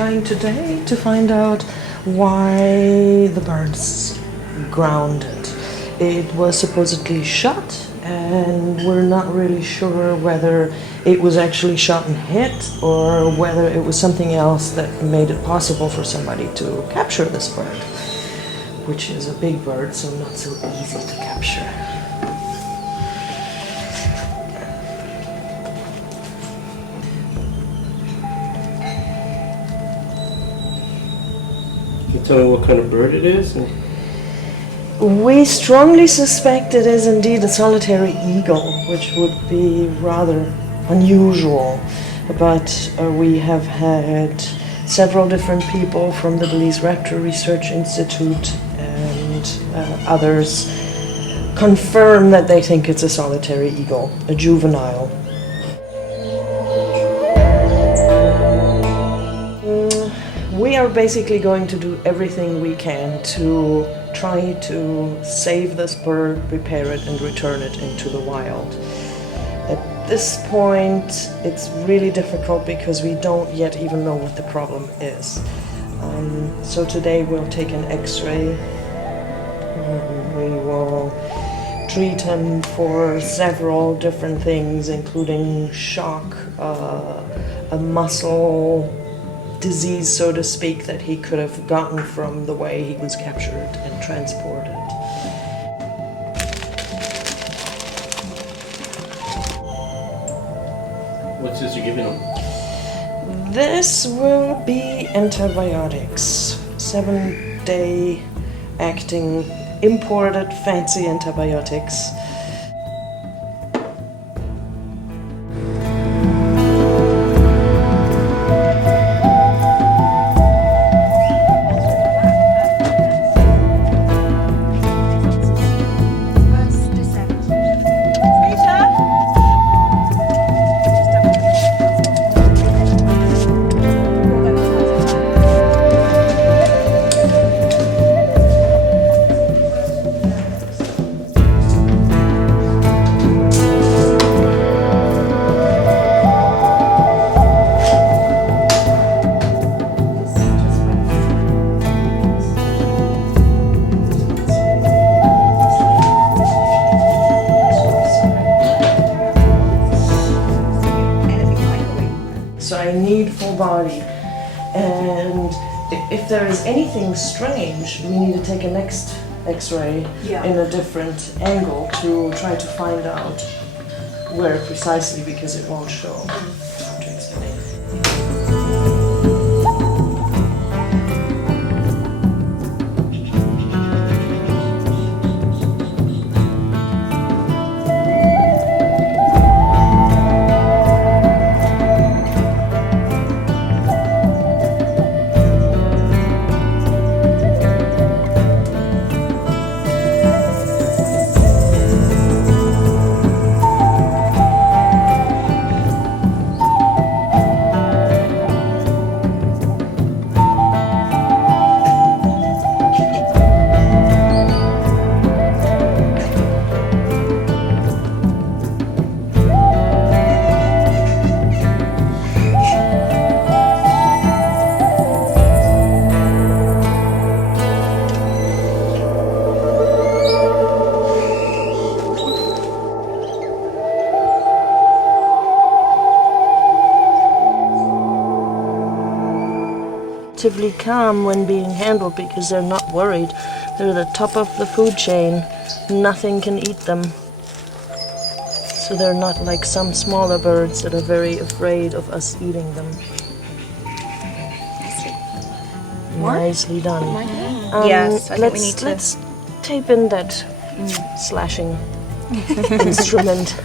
trying today to find out why the bird's grounded. It was supposedly shot, and we're not really sure whether it was actually shot and hit or whether it was something else that made it possible for somebody to capture this bird, which is a big bird, so not so easy to capture. Can you tell me what kind of bird it is? We strongly suspect it is indeed a solitary eagle, which would be rather unusual, but we have had several different people from the Belize Raptor Research Institute and others confirm that they think it's a solitary eagle, a juvenile. We are basically going to do everything we can to try to save this bird, prepare it, and return it into the wild. At this point, it's really difficult because we don't yet even know what the problem is. So today we'll take an X-ray. We will treat him for several different things, including shock, a muscle disease, so to speak, that he could have gotten from the way he was captured and transported. What's this you're giving him? This will be antibiotics. 7-day acting imported fancy antibiotics. So I need full body, and if there is anything strange, we need to take a next X-ray in a different angle to try to find out where precisely, because it won't show. How to explain. Relatively calm when being handled because they're not worried. They're the top of the food chain. Nothing can eat them. So they're not like some smaller birds that are very afraid of us eating them. Nicely done. Yes, I think we need to. Let's tape in that slashing instrument.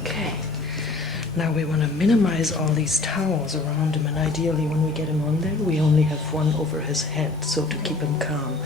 Okay. Now we want to minimize all these towels around him, and ideally when we get him on there, we only have one over his head, so to keep him calm.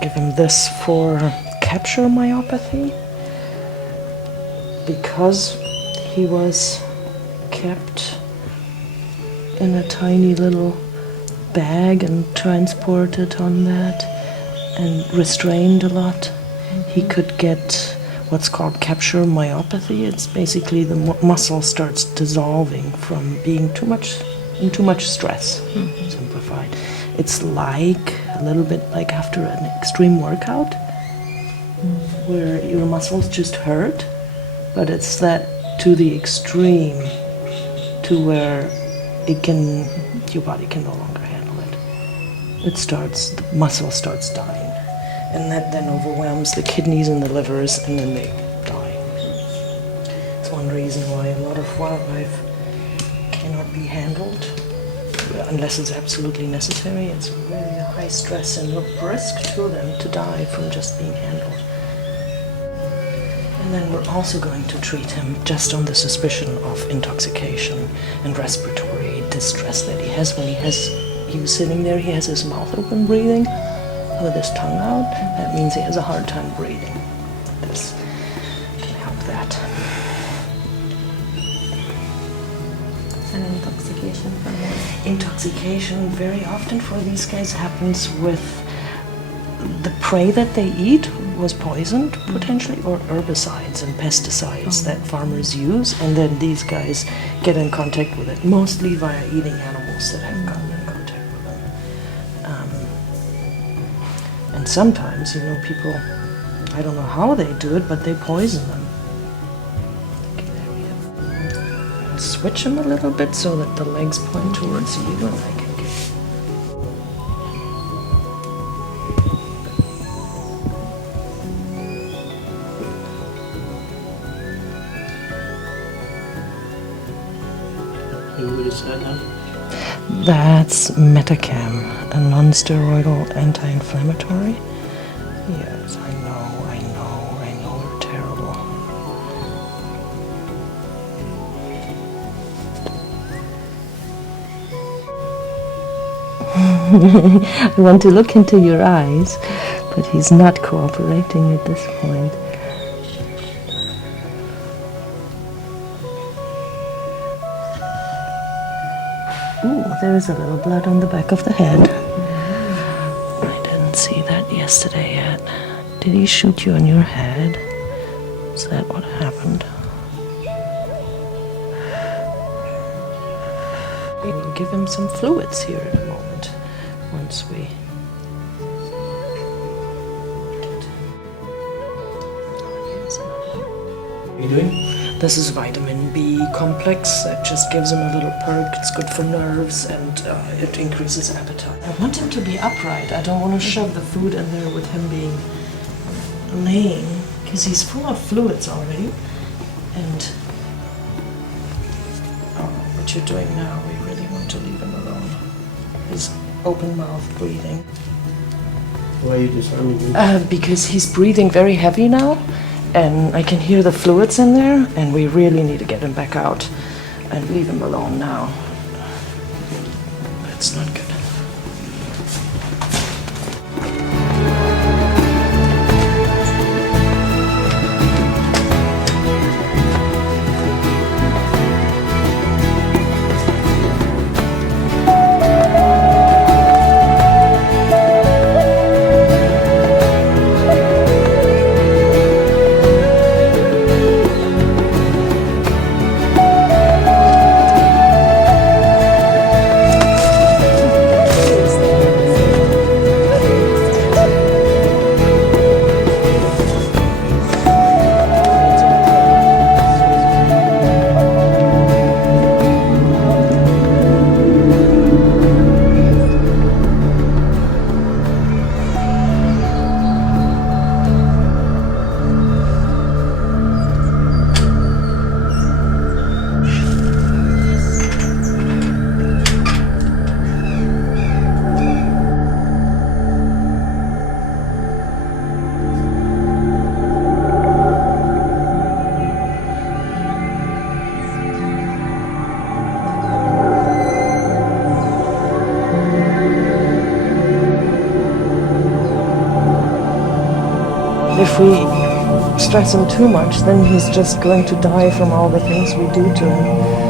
Give him this for capture myopathy, because he was kept in a tiny little bag and transported on that and restrained a lot. He could get what's called capture myopathy. It's basically the muscle starts dissolving from being too much stress. Simplified. It's like a little bit like after an extreme workout where your muscles just hurt, but it's that to the extreme to where your body can no longer handle it. The muscle starts dying, and that then overwhelms the kidneys and the livers, and then they die. It's one reason why a lot of wildlife cannot be handled unless it's absolutely necessary. It's really a high stress and a risk to them to die from just being handled. And then we're also going to treat him just on the suspicion of intoxication and respiratory distress that he has. When he was sitting there, he has his mouth open breathing with his tongue out. That means he has a hard time breathing. This can help that. And intoxication from what? Intoxication very often for these guys happens with the prey that they eat was poisoned potentially, or herbicides and pesticides that farmers use, and then these guys get in contact with it, mostly via eating animals that have gotten in contact with them. And sometimes, people, I don't know how they do it, but they poison them. I'll switch them a little bit so that the legs point towards you, and I can get. What is that now? That's Metacam, a non-steroidal anti-inflammatory. Yes, I know, we're terrible. I want to look into your eyes, but he's not cooperating at this point. Ooh, there is a little blood on the back of the head. I didn't see that yesterday yet. Did he shoot you on your head? Is that what happened? We will give him some fluids here in a moment, once we get him. Here's another. What are you doing? This is vitamin B complex that just gives him a little perk. It's good for nerves, and it increases appetite. I want him to be upright. I don't want to shove the food in there with him being laying, because he's full of fluids already. And what you're doing now, we really want to leave him alone. He's open mouth breathing. Why are you disarming him? Because he's breathing very heavy now, and I can hear the fluids in there, and we really need to get him back out and leave him alone now. That's not good. if we stress him too much, then he's just going to die from all the things we do to him.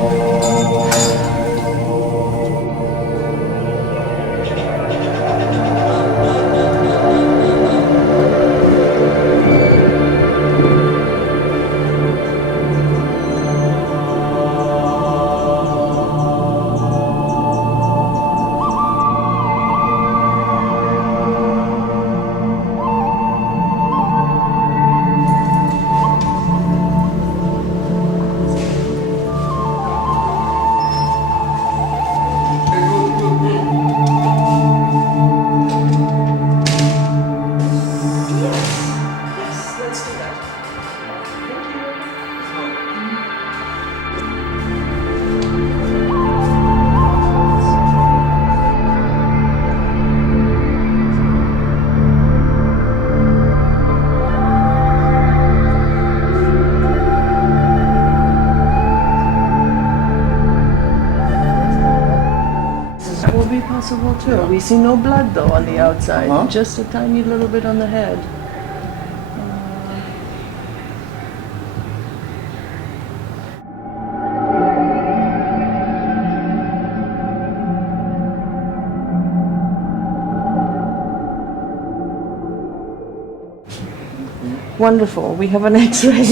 Will be possible too. Yeah. We see no blood though on the outside, Uh-huh. just a tiny little bit on the head. Wonderful, we have an X-ray.